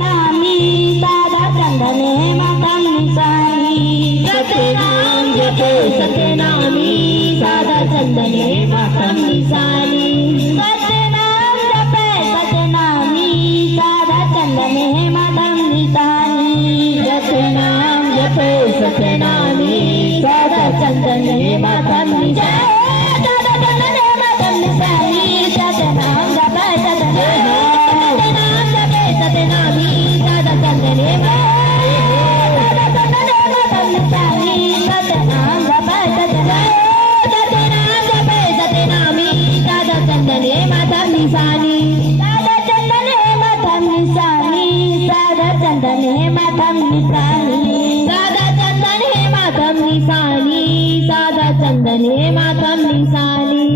नामी साधा चंदन हे मातम निशानी सत्यनाम जपे सत्यनामी साधा चंदन हे मातम निशानी सत्यनाम जपे सत्यनामी साधा चंदन हे मातम निशानी सत्यनाम जपे सत्यनामी साधा चंदन हे मातम निशानी साधा चंदन हे मातम निशानी सत्यनाम जपे सत्यनामी साधा चंदन हे साधा चंदन हे मातम निशानी सत्यनाम जपे सत्यनाम जपे सत्यनामी साधा चंदन हे मातम निशानी साधा चंदन हे मातम निशानी साधा चंदन हे मातम निशानी साधा चंदन हे मातम निशानी साधा चंदन हे मातम निशानी